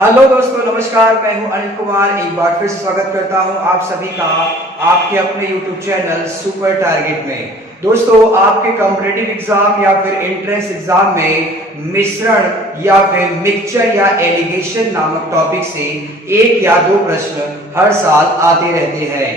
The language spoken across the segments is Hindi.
हेलो दोस्तों, नमस्कार। मैं हूं अनिल कुमार। एक बार फिर स्वागत करता हूं आप सभी का आपके अपने YouTube चैनल सुपर टारगेट में। दोस्तों, आपके कॉम्पिटिटिव एग्जाम या फिर एंट्रेंस एग्जाम में मिश्रण या फिर मिक्सचर या एलिगेशन नामक टॉपिक से एक या दो प्रश्न हर साल आते रहते हैं।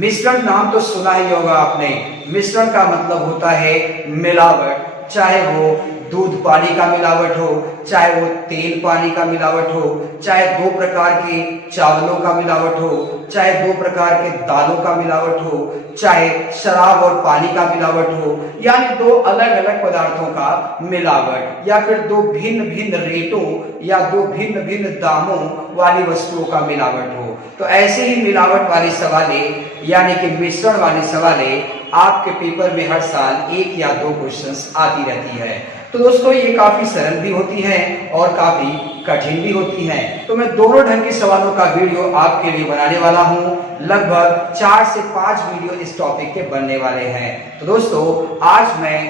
मिश्रण नाम तो सुना ही होगा आपने। मिश्रण का मतलब होता है मिलावट, चाहे वो दूध पानी का मिलावट हो, चाहे वो तेल पानी का मिलावट हो, चाहे दो प्रकार के चावलों का मिलावट हो, चाहे दो प्रकार के दालों का मिलावट हो, चाहे शराब और पानी का मिलावट हो, यानी दो अलग अलग पदार्थों का मिलावट, या फिर दो भिन्न भिन्न रेटों या दो भिन्न भिन्न दामों वाली वस्तुओं का मिलावट हो। तो ऐसे ही मिलावट वाली सवालें यानी कि मिश्रण वाली सवालें आपके पेपर में हर साल एक या दो क्वेश्चंस आती रहती है। तो दोस्तों, ये काफी सरल भी होती हैं और काफी कठिन भी होती हैं। तो मैं दोनों ढंग के सवालों का वीडियो आपके लिए बनाने वाला हूं। लगभग 4 से 5 वीडियो इस टॉपिक के बनने वाले हैं। तो दोस्तों, आज मैं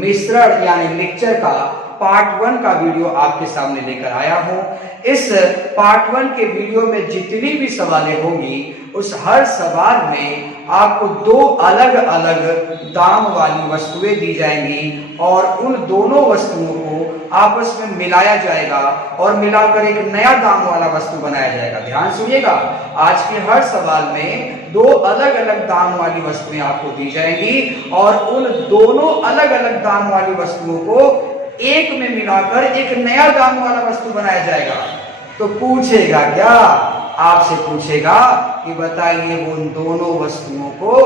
मिश्रण यानी मिक्सचर का पार्ट 1 का वीडियो आपके सामने लेकर आया हूं। इस पार्ट 1 के वीडियो में जितनी भी सवालें होंगी, उस हर सवाल में आपको दो अलग अलग दाम वाली वस्तुएं दी जाएंगी और उन दोनों वस्तुओं को आपस में मिलाया जाएगा और मिलाकर एक नया दाम वाला वस्तु बनाया जाएगा। ध्यान सुनिएगा, आज के हर सवाल में दो अलग अलग दाम वाली वस्तुएं आपको दी जाएंगी और उन दोनों अलग अलग दाम वाली वस्तुओं को एक में मिलाकर एक नया दाम वाला वस्तु बनाया जाएगा। तो पूछेगा क्या? आपसे पूछेगा कि बताइए उन दोनों वस्तुओं को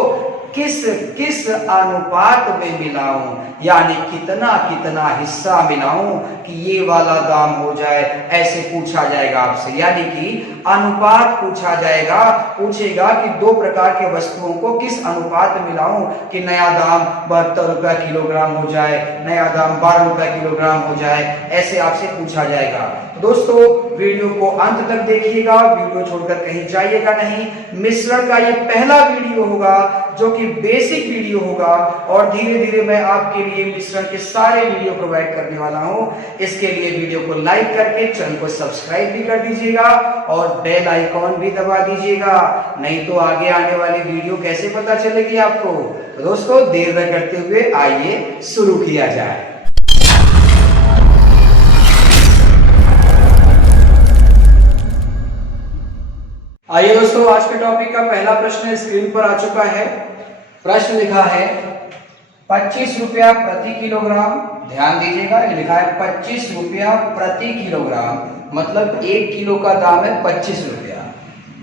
किस किस अनुपात में मिलाऊं, यानी कितना कितना हिस्सा मिलाऊं कि ये वाला दाम हो जाए। ऐसे पूछा जाएगा आपसे, यानी कि अनुपात पूछा जाएगा। पूछेगा कि दो प्रकार के वस्तुओं को किस अनुपात में मिलाऊं कि नया दाम 72 रुपया किलोग्राम हो जाए, नया दाम 12 रुपया किलोग्राम हो जाए। ऐसे आपसे पूछा जाएगा। तो दोस्तों, वीडियो को अंत तक देखिएगा, वीडियो छोड़कर कहीं जाइएगा नहीं। मिश्रण का ये पहला वीडियो होगा जो कि बेसिक वीडियो होगा और धीरे धीरे मैं आपके लिए मिश्रण के सारे वीडियो प्रोवाइड करने वाला हूं। इसके लिए वीडियो को लाइक करके चैनल को सब्सक्राइब भी कर दीजिएगा और बेल आइकॉन भी दबा दीजिएगा, नहीं तो आगे आने वाली वीडियो कैसे पता चलेगी आपको। तो दोस्तों, देर न करते हुए आइए शुरू किया जाए। आइए दोस्तों, आज के टॉपिक का पहला प्रश्न स्क्रीन पर आ चुका है। प्रश्न लिखा है 25 रुपया प्रति किलोग्राम। ध्यान दीजिएगा, लिखा है 25 रुपया प्रति किलोग्राम, मतलब 1 किलो का दाम है 25 रुपया।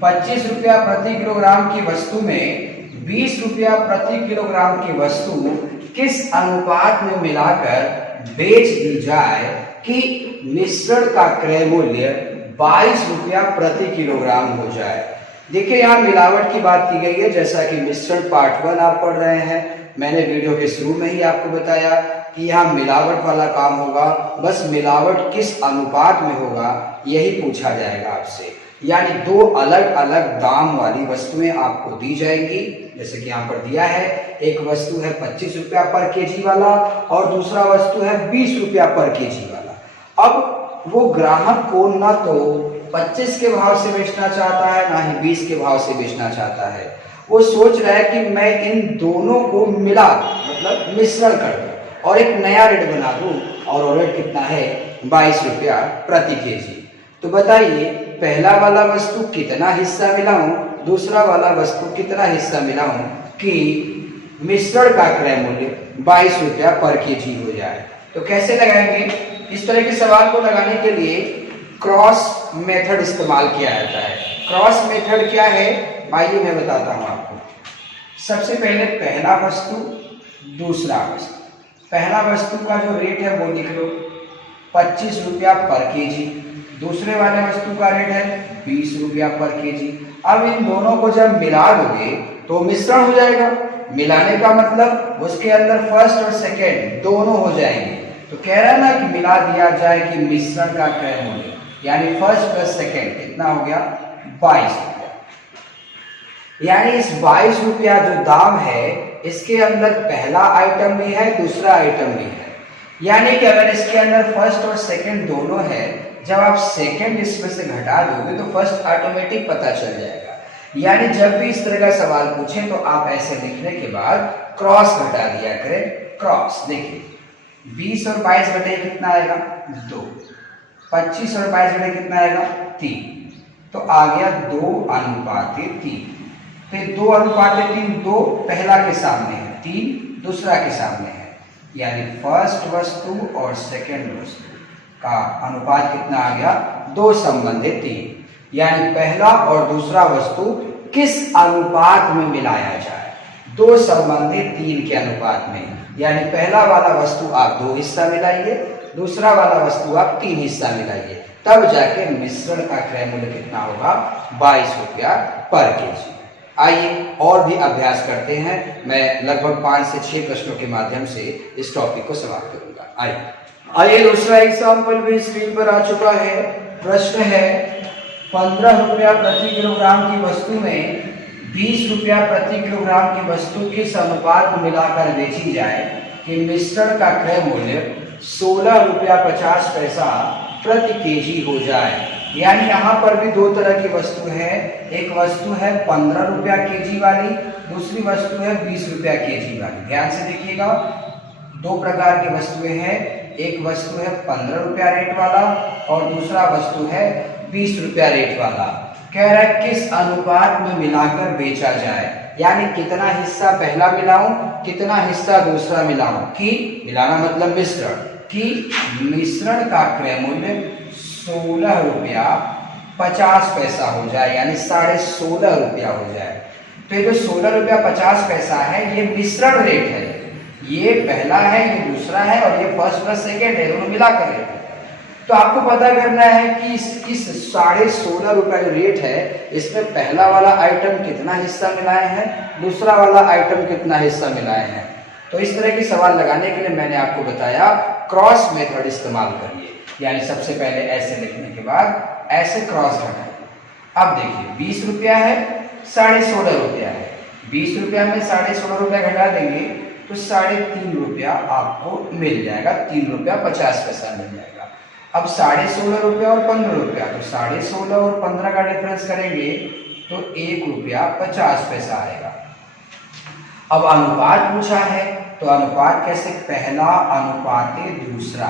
25 रुपया प्रति किलोग्राम की वस्तु में 20 रुपया प्रति किलोग्राम की वस्तु किस अनुपात में मिलाकर बेच दी जाए कि मिश्रण का क्रय मूल्य 22 रुपया प्रति किलोग्राम हो जाए। देखिए, यहाँ मिलावट की बात की गई है। जैसा कि मिश्रण पार्ट 1 आप पढ़ रहे हैं, मैंने वीडियो के शुरू में ही आपको बताया कि यहाँ मिलावट वाला काम होगा। बस मिलावट किस अनुपात में होगा यही पूछा जाएगा आपसे। यानी दो अलग अलग दाम वाली वस्तुएं आपको दी जाएंगी। जैसे कि यहाँ पर दिया है, एक वस्तु है 25 रुपया पर केजी वाला और दूसरा वस्तु है 20 रुपया पर केजी वाला। अब वो ग्राहक को ना तो 25 के भाव से बेचना चाहता है, ना ही 20 के भाव से बेचना चाहता है। वो सोच रहा है कि मैं इन दोनों को मिला मतलब मिश्रण कर दूं और एक नया रेट बना दूं, और वो रेट कितना है 22 रुपया प्रति केजी। तो बताइए, पहला वाला वस्तु कितना हिस्सा मिलाऊं, दूसरा वाला वस्तु कितना हिस्सा मिलाऊं कि मिश्रण का क्रय मूल्य 22 रुपया पर केजी हो जाए। तो कैसे लगाएंगे? इस तरह के सवाल को लगाने के लिए क्रॉस मेथड इस्तेमाल किया जाता है। क्रॉस मेथड क्या है, आइए मैं बताता हूं आपको। सबसे पहले पहला वस्तु, दूसरा वस्तु। पहला वस्तु का जो रेट है वो लिख लो 25 रुपया पर केजी, दूसरे वाले वस्तु का रेट है 20 रुपया पर केजी। अब इन दोनों को जब मिला दोगे तो मिश्रण हो जाएगा। मिलाने का मतलब उसके अंदर फर्स्ट और सेकेंड दोनों हो जाएंगे। तो कह रहा है ना कि मिला दिया जाए कि मिश्रण का क्रय मूल्य, यानी फर्स्ट प्लस सेकेंड कितना हो गया 22 रुपया। यानी इस 22 रुपया जो दाम है, इसके अंदर पहला आइटम भी है, दूसरा आइटम भी है। यानी कि अगर इसके अंदर फर्स्ट और सेकेंड दोनों है, जब आप सेकंड इसमें से घटा दोगे तो फर्स्ट ऑटोमेटिक पता चल जाएगा। यानी जब भी इस तरह का सवाल पूछे तो आप ऐसे लिखने के बाद क्रॉस घटा दिया करें, क्रॉस। देखिए 20 और 22 घटे कितना आएगा 2, 25 और 22 घटे कितना आएगा 3, तो आ गया 2:3। फिर 2:3, 2 पहला के सामने है, 3 दूसरा के सामने है, यानी फर्स्ट वस्तु और सेकंड वस्तु का अनुपात कितना आ गया 2:3। यानी पहला और दूसरा वस्तु किस अनुपात में मिलाया जाए, 2:3 के अनुपात में। यानी पहला वाला वस्तु आप 2 हिस्सा मिलाइए, दूसरा वाला वस्तु आप 3 हिस्सा मिलाइए, तब जाके मिश्रण का क्रय मूल्य कितना होगा 22 रुपया पर केजी। आइए और भी अभ्यास करते हैं। मैं लगभग 5 से 6 प्रश्नों के माध्यम से इस टॉपिक को समाप्त करूंगा। आइए दूसरा एग्जाम्पल भी स्क्रीन पर आ चुका है। प्रश्न है 15 रुपया प्रति किलोग्राम की वस्तु में 20 रुपया प्रति किलोग्राम की वस्तु किस अनुपात में मिलाकर बेची जाए कि मिश्रण का क्रय मूल्य 16 रुपया 50 पैसा प्रति केजी हो जाए। यानी यहाँ पर भी दो तरह की वस्तु है, एक वस्तु है 15 रुपया केजी वाली, दूसरी वस्तु है 20 रुपया केजी वाली। ध्यान से देखिएगा, दो प्रकार की वस्तुएं हैं, एक वस्तु है 15 रुपया रेट वाला और दूसरा वस्तु है 20 रुपया रेट वाला। कह रहा है किस अनुपात में मिलाकर बेचा जाए, यानी कितना हिस्सा पहला मिलाऊं, कितना हिस्सा दूसरा मिलाऊं, कि मिलाना मतलब मिश्रण, कि मिश्रण का क्रय मूल्य 16 रुपया 50 पैसा हो जाए, यानी 16.5 रुपया हो जाए। तो ये जो 16 रुपया 50 पैसा है ये मिश्रण रेट है, ये पहला है ये दूसरा है और ये फर्स्ट प्लस सेकेंड है, दोनों मिला कर रेट है। तो आपको पता करना है कि इस 16.5 रुपया जो रेट है इसमें पहला वाला आइटम कितना हिस्सा मिलाए हैं, दूसरा वाला आइटम कितना हिस्सा मिलाए हैं। तो इस तरह के सवाल लगाने के लिए मैंने आपको बताया क्रॉस मेथड इस्तेमाल करिए। यानी सबसे पहले ऐसे लिखने के बाद ऐसे क्रॉस घटाइए। अब देखिए 20 रुपया है 16.5 रुपया है, 20 रुपया में 16.5 रुपया घटा देंगे तो 3.5 रुपया आपको मिल जाएगा, 3 रुपया 50 पैसा मिल जाएगा। अब 16.5 रुपया और 15 रुपया, तो 16.5 और 15 का डिफरेंस करेंगे तो 1 रुपया 50 पैसा आएगा। अब अनुपात पूछा है तो अनुपात कैसे, पहला अनुपाते दूसरा।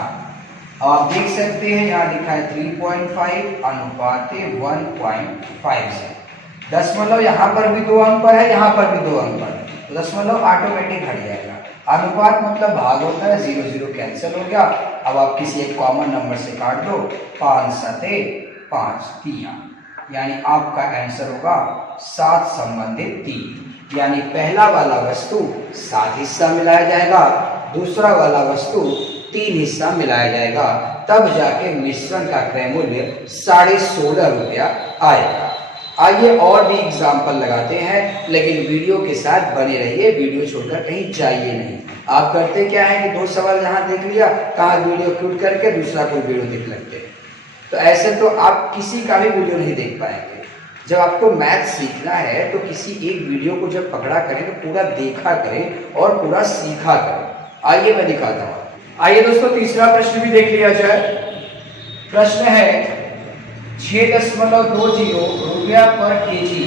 अब आप देख सकते हैं यहाँ लिखा है 3.5 अनुपाते 1.5 से। दशमलव यहाँ पर भी 2 अंक पर है, यहाँ पर भी 2 अंक पर है, तो दशमलव ऑटोमेटिक हट जाएगा। अनुपात मतलब भाग होता है, 0 0 कैंसिल हो गया। अब आप किसी एक कॉमन नंबर से काट दो, 5 7 5 3, यानी आपका आंसर होगा 7 संबंधित 3। यानी पहला वाला वस्तु 7 हिस्सा मिलाया जाएगा, दूसरा वाला वस्तु 3 हिस्सा मिलाया जाएगा, तब जाके मिश्रण का क्रय मूल्य 16.5 रुपया आएगा। आइए और भी एग्जाम्पल लगाते हैं, लेकिन वीडियो के साथ बने रहिए, वीडियो छोड़कर कहीं जाइए नहीं। आप करते क्या है कि 2 सवाल यहाँ देख लिया, कहाँ वीडियो क्यूट करके दूसरा कोई वीडियो देख लगते हैं। तो ऐसे तो आप किसी का भी वीडियो नहीं देख पाएंगे। जब आपको मैथ सीखना है तो किसी एक वीडियो को जब पकड़ा करें तो पूरा देखा करें और पूरा सीखा करें। आइए मैं दिखाता हूँ। आइए दोस्तों तीसरा प्रश्न भी देख लिया जाए। प्रश्न है 6.20 रुपया पर केजी।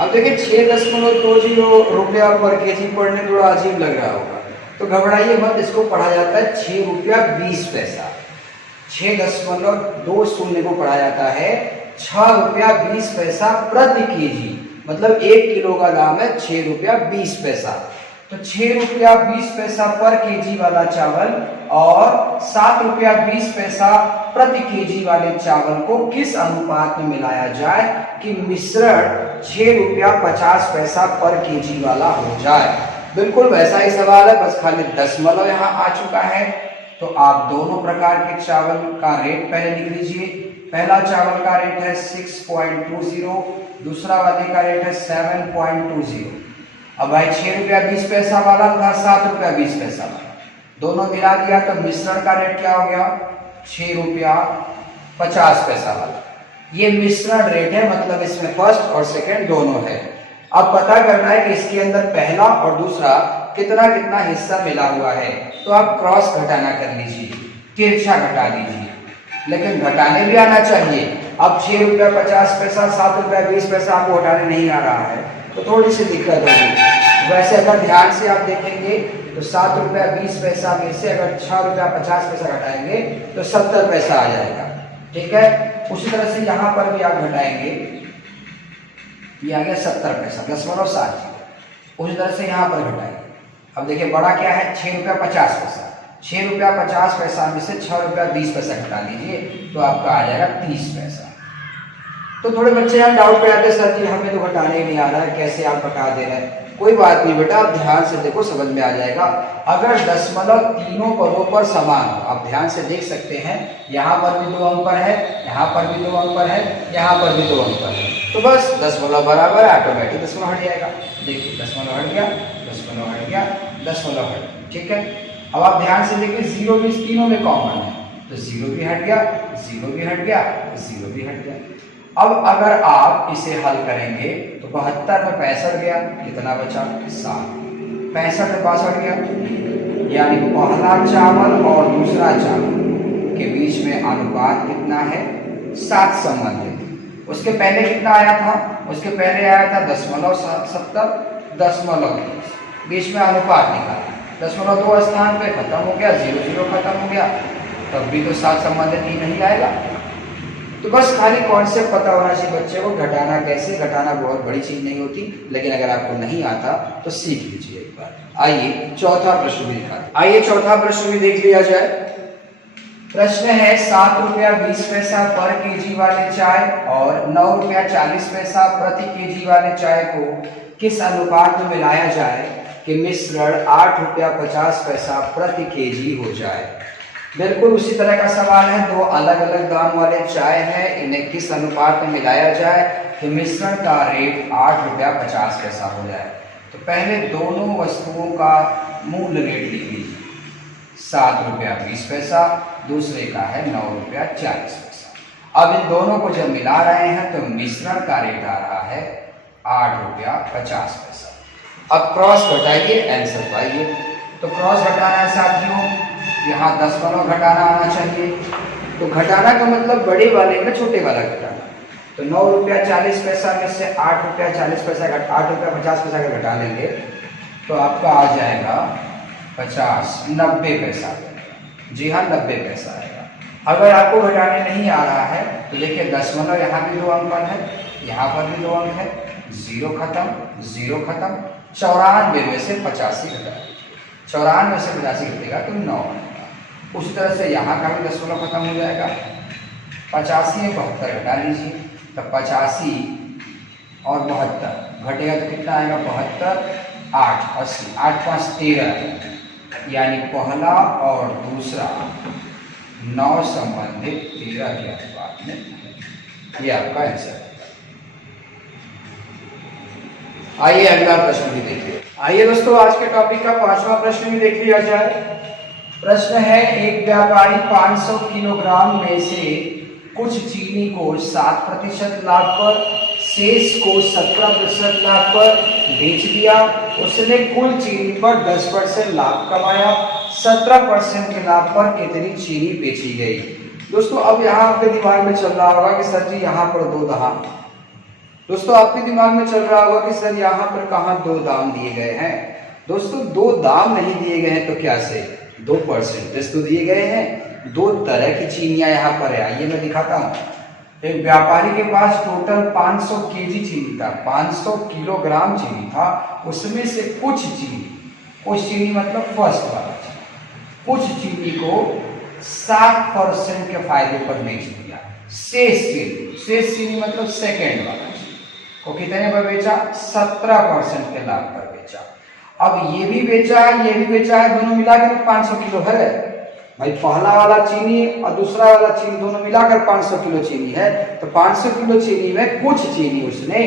अब देखिए 6.20 रुपया पर केजी पढ़ने थोड़ा अजीब लग रहा होगा, तो घबराइए मत, इसको पढ़ा जाता है 6 रुपया 20 पैसा। 6.20 को पढ़ा जाता है 6 रुपया 20 पैसा प्रति केजी, मतलब 1 किलो का दाम है 6 रुपया 20 पैसा। तो 6 रुपया 20 पैसा पर केजी वाला चावल और 7 रुपया 20 पैसा प्रति केजी वाले चावल को किस अनुपात में मिलाया जाए कि मिश्रण 6 रुपया 50 पैसा पर केजी वाला हो जाए। बिल्कुल वैसा ही सवाल है, बस खाली दशमलव यहाँ आ चुका है। तो आप दोनों प्रकार के चावल का रेट पहले लिख लीजिए। पहला चावल का रेट है 6.20, दूसरा वाले का रेट है 7.20। अब भाई 6 रुपया 20 पैसा वाला था 7 रुपया 20 पैसा वाला, दोनों मिला दिया तो मिश्रण का रेट क्या हो गया 6 रुपया 50 पैसा वाला। ये मिश्रण रेट है, मतलब इसमें फर्स्ट और सेकंड दोनों है। अब पता करना है कि इसके अंदर पहला और दूसरा कितना कितना हिस्सा मिला हुआ है, तो आप क्रॉस घटाना कर लीजिए, तिरछा घटा दीजिए। लेकिन घटाने भी आना चाहिए। अब 6 रुपया 50 पैसा 7 रुपया 20 पैसा आपको घटाने नहीं आ रहा है तो थोड़ी सी दिक्कत होगी। वैसे अगर ध्यान से आप देखेंगे तो 7 रुपया 20 पैसा में से अगर 6 रुपया 50 पैसा घटाएंगे तो 70 पैसा आ जाएगा, ठीक है। उसी तरह से यहाँ पर भी आप घटाएंगे, ये आ गया 70 पैसा 10.7। उसी तरह से यहाँ पर घटाएंगे। अब देखिए बड़ा क्या है 6 रुपया 50 पैसा, 6 रुपया 50 पैसा में से 6 रुपया 20 पैसा घटा लीजिए तो आपका आ जाएगा 30 पैसा। तो थोड़े बच्चे यहाँ डाउट पे आते सर जी हमें तो घटाने ही नहीं आ रहा है, कैसे आप घटा दे रहे हैं। कोई बात नहीं बेटा, आप ध्यान से देखो समझ में आ जाएगा। अगर दशमलव तीनों पदों पर समान हो, आप ध्यान से देख सकते हैं, यहाँ पर भी 2 अंक है, यहाँ पर भी 2 अंक है, यहाँ पर भी 2 अंक है, तो बस दशमलव बराबर ऑटोमेटिक दशमलव हट जाएगा। देखिए दशमलव हट गया, दशमलव हट गया, दशमलव हट गया, ठीक है। अब आप ध्यान से देखिए 0 भी तीनों में कॉमन है, तो 0 भी हट गया, 0 भी हट गया, 0 भी हट गया। अब अगर आप इसे हल करेंगे तो 72 में 65 गया, कितना बचा 7, 65 में 62 गया, यानी पहला चावल और दूसरा चावल के बीच में अनुपात कितना है 7 संबंधित। उसके पहले कितना आया था, उसके पहले आया था 0.70, 0.30, बीच में अनुपात निकाला, 0.2 स्थान पे खत्म हो गया, 0 खत्म हो गया, तब भी तो 7 संबंधित ही नहीं आएगा। तो बस खाली कॉन्सेप्ट पता होना चाहिए बच्चे को, घटाना कैसे, घटाना बहुत बड़ी चीज नहीं होती, लेकिन अगर आपको नहीं आता तो सीख लीजिए एक बार। आइए चौथा प्रश्न भी दिखाते, आइए चौथा प्रश्न भी देख लिया जाए। प्रश्न है 7 रुपया 20 पैसा पर केजी वाले चाय और 9 रुपया 40 पैसा प्रति केजी वाले चाय को किस अनुपात में मिलाया जाए कि मिश्रण 8 रुपया 50 पैसा प्रति केजी हो जाए। बिल्कुल उसी तरह का सवाल है, 2 अलग अलग दाम वाले चाय है, इन्हें किस अनुपात में मिलाया जाए कि मिश्रण का रेट 8 रुपया 50 पैसा हो जाए। तो पहले दोनों वस्तुओं का मूल रेट लिख लीजिए, 7 रुपया 20 पैसा, दूसरे का है 9 रुपया 40 पैसा। अब इन दोनों को जब मिला रहे हैं तो मिश्रण का रेट आ रहा है 8 रुपया 50 पैसा। अब क्रॉस घटाइए, आंसर पाइए। तो क्रॉस घटाना है साथियों, यहाँ 10 घटाना आना चाहिए। तो घटाना का मतलब बड़े वाले में छोटे वाला घटाना। तो 9 रुपया 40 पैसा में से 8 रुपया 40 पैसा 8 रुपया 50 पैसा का घटा लेंगे तो आपका आ जाएगा 90 पैसा। जी हाँ 90 पैसा आएगा। अगर आपको घटाने नहीं आ रहा है तो देखिए दशमलव यहाँ भी 2 अंक है, यहाँ पर भी 2 अंक है, 0 खत्म, 0 खत्म, 94 में से 85 घटा, 94 में से 85 घटेगा तो 9 आएगा। उसी तरह से यहाँ का भी दशमलव खत्म हो जाएगा, 85 में 72 घटा लीजिए, तो 85 और 72 घटेगा तो कितना आएगा 72, 8, 80, 8 5 13, यानी पहला और दूसरा 9 संबंधित 13 के अनुपात में। ये आपका आंसर है। आइए अगला प्रश्न भी देखिए। आइए दोस्तों आज के टॉपिक का 5वां प्रश्न भी देख लिया जाए। प्रश्न है एक व्यापारी 500 किलोग्राम में से कुछ चीनी को 7% लाभ पर, शेष को 17% लाभ पर बेच दिया। उसने कुल चीनी पर 10% लाभ कमाया, 17% के लाभ पर कितनी चीनी बेची गई। दोस्तों अब यहाँ आपके दिमाग में चल रहा होगा कि सर जी यहाँ पर 2 दाम, दोस्तों आपके दिमाग में चल रहा होगा कि सर यहाँ पर कहाँ 2 दाम दिए गए हैं। दोस्तों 2 दाम नहीं दिए गए हैं तो क्या से 2% तो दिए गए हैं। 2 तरह की चीनियां यहाँ पर है, आइए मैं दिखाता हूँ। एक व्यापारी के पास टोटल 500 केजी चीनी था, 500 किलोग्राम चीनी था, उसमें से कुछ चीनी मतलब फर्स्ट वाला चीनी, कुछ चीनी को 7% के फायदे पर बेच दिया। शेष चीनी मतलब सेकेंड वाला चीनी को कितने पर बेचा 17% के लाभ पर बेचा। अब ये भी बेचा है, दोनों मिलाकर 500 किलो है भाई। पहला वाला चीनी और दूसरा वाला चीनी दोनों मिलाकर 500 किलो चीनी है। तो 500 किलो चीनी में कुछ चीनी उसने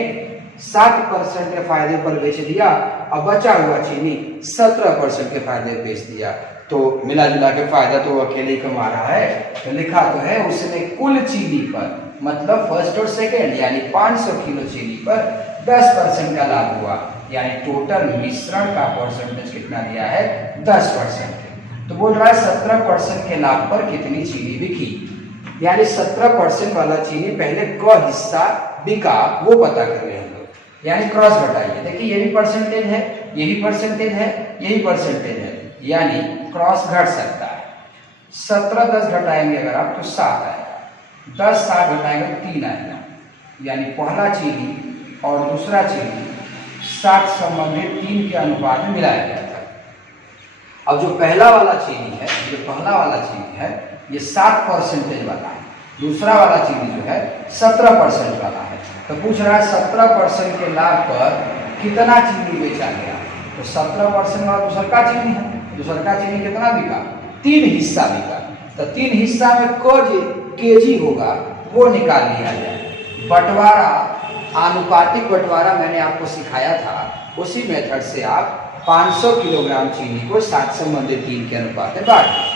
7% के फायदे पर बेच दिया और बचा हुआ चीनी 17% के फायदे बेच दिया। तो मिला जुला के फायदा तो अकेले ही कमा रहा है। तो लिखा तो है उसने कुल चीनी पर मतलब फर्स्ट और सेकेंड यानी 500 किलो चीनी पर 10% का लाभ हुआ, यानी टोटल मिश्रण का परसेंटेज कितना दिया है 10%। तो बोल रहा है 17% के लाभ पर कितनी चीनी बिकी। यानी 17% वाला चीनी पहले क हिस्सा बिका वो पता कर रहे हैं हम लोग, यानी क्रॉस घटाइए। देखिए ये भी परसेंटेज है, ये भी परसेंटेज है, ये भी परसेंटेज है, यानी क्रॉस घट सकता है। 17 10 घटाएंगे अगर आप तो 7 आएगा, 10 7 घटाएंगे तो 3 आएगा, यानी पहला चीनी और दूसरा चीनी 60 संबंधित 3 के अनुपात में मिलाया गया था। अब जो पहला वाला चीनी है, जो पहला वाला चीनी है ये 7% वाला है, दूसरा वाला चीनी जो है 17% वाला है। तो पूछ रहा है 17% के लाभ पर कितना चीनी बेचा गया, तो 17% वाला दूसरा का चीनी है, दूसरा का चीनी कितना बिका, 3 हिस्सा बिका, तो 3 हिस्सा में केजी होगा वो निकाल लिया जाए। बंटवारा, आनुपातिक बंटवारा मैंने आपको सिखाया था, उसी मेथड से आप 500 किलोग्राम चीनी को 7 संबंधित 3 के अनुपात में बांट दें।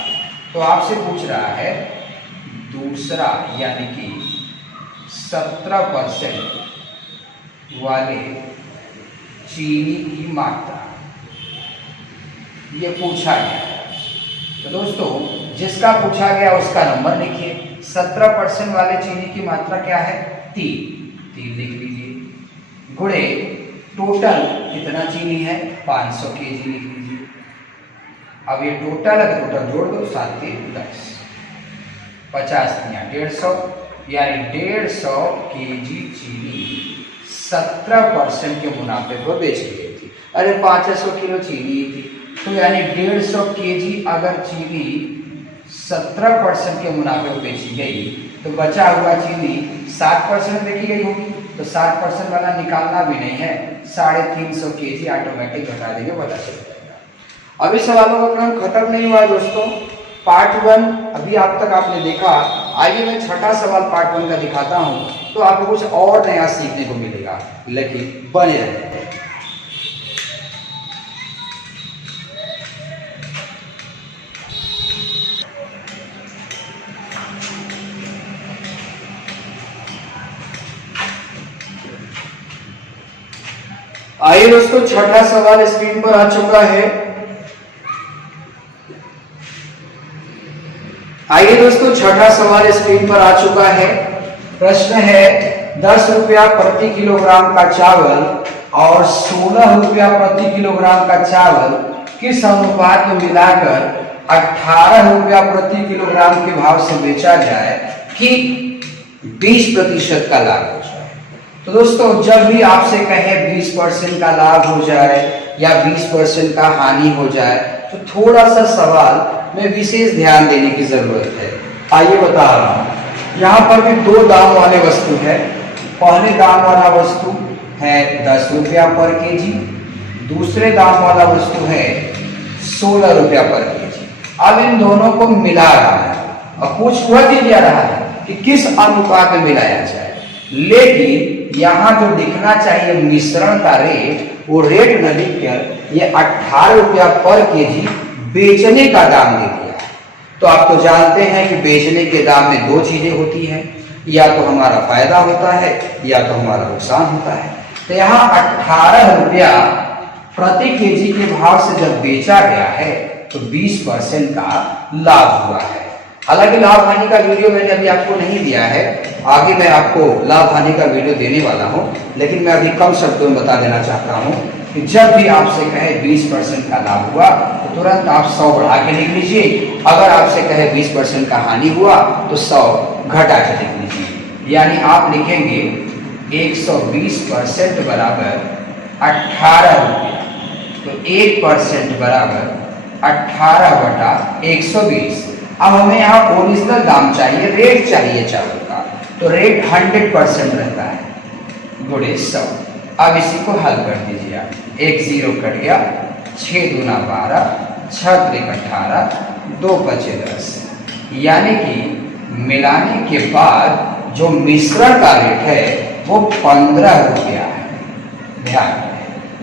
तो आपसे पूछ रहा है दूसरा यानी कि 17% वाले चीनी की मात्रा, ये पूछा गया। तो दोस्तों जिसका पूछा गया उसका नंबर लिखिए। 17% वाले चीनी की मात्रा क्या है, 3 लिख लीजिए, गुणे टोटल कितना चीनी है 500 केजी लिख लीजिए। अब ये टोटल है, टोटल जोड़ दो, 7 के 10, 50 या 150, यानी 150 केजी चीनी 17% के मुनाफे पर बेची गई थी। अरे 500 किलो चीनी थी, तो यानी 150 केजी अगर चीनी 17% के मुनाफे पर बेची गई तो बचा हुआ चीनी 7% बेची गई होगी, तो 7% वाला निकालना भी नहीं है, 350 केजी ऑटोमेटिक घटा देंगे, पता चल जाएगा। अभी सवालों का क्रम खत्म नहीं हुआ दोस्तों, पार्ट 1 अभी आप तक आपने देखा। आइए मैं छठा सवाल पार्ट 1 का दिखाता हूं, तो आपको कुछ और नया सीखने को मिलेगा, लेकिन बने रहें। आइए दोस्तों छठा सवाल स्क्रीन पर आ चुका है। आइए दोस्तों छठा सवाल स्क्रीन पर आ चुका है। प्रश्न है 10 रुपया प्रति किलोग्राम का चावल और 16 रुपया प्रति किलोग्राम का चावल किस अनुपात में मिलाकर 18 रुपया प्रति किलोग्राम के भाव से बेचा जाए कि 20% का लाभ हो जाए। तो दोस्तों जब भी आपसे कहे 20% का लाभ हो जाए या 20% का हानि हो जाए, तो थोड़ा सा सवाल में विशेष ध्यान देने की जरूरत है। आइए बता रहा हूं, यहाँ पर भी 2 दाम वाले वस्तु है। पहले दाम वाला वस्तु है 10 रुपया पर केजी, दूसरे दाम वाला वस्तु है 16 रुपया पर केजी। अब इन दोनों को मिला रहा है, अब पूछ दिया रहा है कि किस अनुपात में मिलाया जाए, लेकिन यहाँ जो दिखना चाहिए मिश्रण का रेट, वो रेट न लिखकर ये 18 रुपया पर केजी बेचने का दाम दे दिया है। तो आप तो जानते हैं कि बेचने के दाम में 2 चीजें होती हैं, या तो हमारा फायदा होता है या तो हमारा नुकसान होता है। तो यहाँ 18 रुपया प्रति केजी के भाव से जब बेचा गया है तो 20% का लाभ हुआ है। हालांकि लाभ हानि का वीडियो मैंने अभी आपको नहीं दिया है, आगे मैं आपको लाभ हानि का वीडियो देने वाला हूं, लेकिन मैं अभी कम शब्दों में बता देना चाहता हूं कि जब भी आपसे कहे 20% का लाभ हुआ तो तुरंत आप 100 बढ़ा के लिख लीजिए। अगर आपसे कहे 20% का हानि हुआ तो 100 घटा के लिख लीजिए। यानी आप लिखेंगे 120% बराबर 18 रुपया, तो 1% बराबर 18/120। अब हमें यहाँ ओरिजिनल दाम चाहिए, रेट चाहिए चावल का, तो रेट 100% रहता है, गुणे 100। अब इसी को हल कर दीजिए आप, 1 0 कट गया, 6 दूना 12, 6 त्रिक 18, 2 पचे 10, यानी कि मिलाने के बाद जो मिश्रण का रेट है वो 15 रुपया है। ध्यान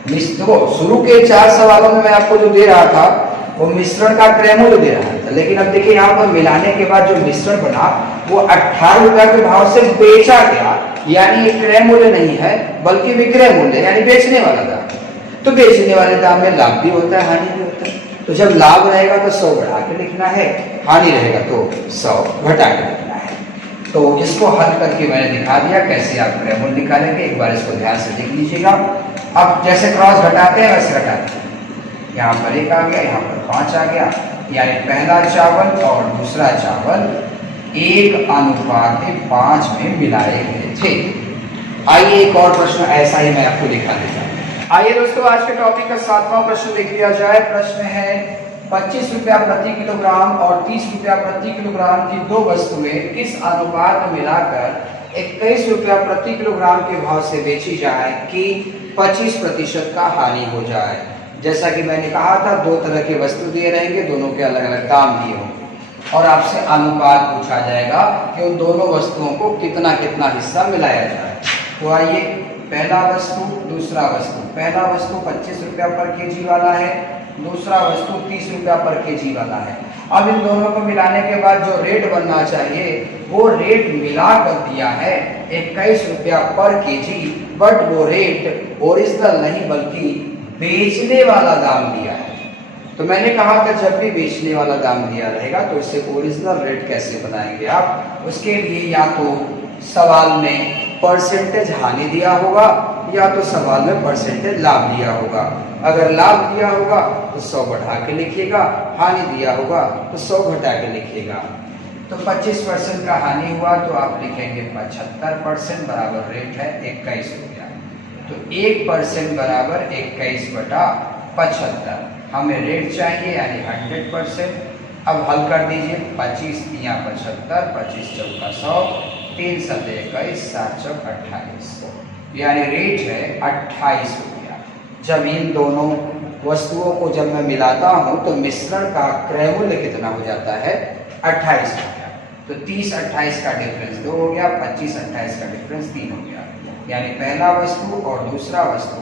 देखो, शुरू के 4 सवालों में मैं आपको जो दे रहा था वो मिश्रण का क्रय मूल्य दे रहा था, लेकिन अब देखिए यहाँ पर मिलाने के बाद जो मिश्रण बना वो 18 रुपया के भाव से बेचा गया, यानी ये क्रय मूल्य नहीं है बल्कि विक्रय मूल्य, यानी बेचने वाला दाम। तो बेचने वाले दाम में लाभ भी होता है, हानि भी होता है। तो जब लाभ रहेगा तो 100 बढ़ा के लिखना है, हानि रहेगा तो 100 घटा के लिखना है। तो इसको हल करके मैंने दिखा दिया कैसे आप क्रयमूल्य निकालेंगे। एक बार इसको ध्यान से देख लीजिएगा। अब जैसे क्रॉस घटाते हैं वैसे घटाते हैं। यहाँ पर 1 आ गया, यहाँ पर 5 आ गया, यानी पहला चावल और दूसरा चावल 1:5 में मिलाए गए थे। आइए एक और प्रश्न ऐसा ही मैं आपको दिखा देता हूँ। आइए दोस्तों आज के टॉपिक का 7वां प्रश्न देख लिया जाए। प्रश्न है 25 रुपया प्रति किलोग्राम और 30 रुपया प्रति किलोग्राम की दो वस्तुएं किस अनुपात में मिलाकर 21 रुपया प्रति किलोग्राम के भाव से बेची जाए कि 25% का हानि हो जाए। जैसा कि मैंने कहा था, दो तरह के वस्तु दिए रहेंगे, दोनों के अलग अलग दाम दिए होंगे और आपसे अनुपात पूछा जाएगा कि उन दोनों वस्तुओं को कितना कितना हिस्सा मिलाया जाए। तो आइए पहला वस्तु दूसरा वस्तु, पहला वस्तु 25 रुपया पर केजी वाला है, दूसरा वस्तु 30 रुपया पर केजी वाला है। अब इन दोनों को मिलाने के बाद जो रेट बनना चाहिए वो रेट मिला कर दिया है 21 रुपया पर केजी, बट वो रेट ओरिजिनल नहीं बल्कि बेचने वाला दाम दिया है। तो मैंने कहा था जब भी बेचने वाला दाम दिया रहेगा तो इससे ओरिजिनल रेट कैसे बनाएंगे आप, उसके लिए या तो सवाल में परसेंटेज हानि दिया होगा या तो सवाल में परसेंटेज लाभ दिया होगा। अगर लाभ दिया होगा तो 100 बढ़ा के लिखिएगा, हानि दिया होगा तो 100 घटा के लिखिएगा। तो 25% का हानि हुआ तो आप लिखेंगे 75% बराबर रेट है 21 रुपया। तो 1% बराबर 21/75 हमें रेट चाहिए यानी 100%। अब हल कर दीजिए, 25 या 75, 25 चौका 100, 3 7 21, 7 चौक 28, यानी रेट है 28 रुपया। जब इन दोनों वस्तुओं को जब मैं मिलाता हूं तो मिश्रण का क्रय मूल्य कितना हो जाता है 28 रुपया। तो 30 28 का डिफरेंस 2 हो गया, 25 28 का डिफरेंस 3 हो गया, यानी पहला वस्तु और दूसरा वस्तु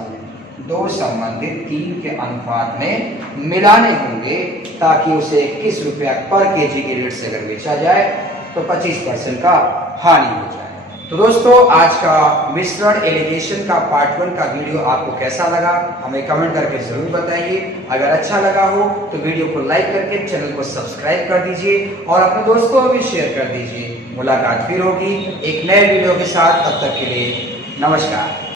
दो संबंधित 3 के अनुपात में मिलाने होंगे ताकि उसे 21 रुपया पर केजी के रेट से अगर बेचा जाए तो 25% का हानि हो जाए। तो दोस्तों आज का मिश्रण एलिगेशन का पार्ट 1 का वीडियो आपको कैसा लगा हमें कमेंट करके जरूर बताइए। अगर अच्छा लगा हो तो वीडियो को लाइक करके चैनल को सब्सक्राइब कर दीजिए और अपने दोस्तों को भी शेयर कर दीजिए। मुलाकात फिर होगी एक नए वीडियो के साथ, तब तक के लिए नमस्कार।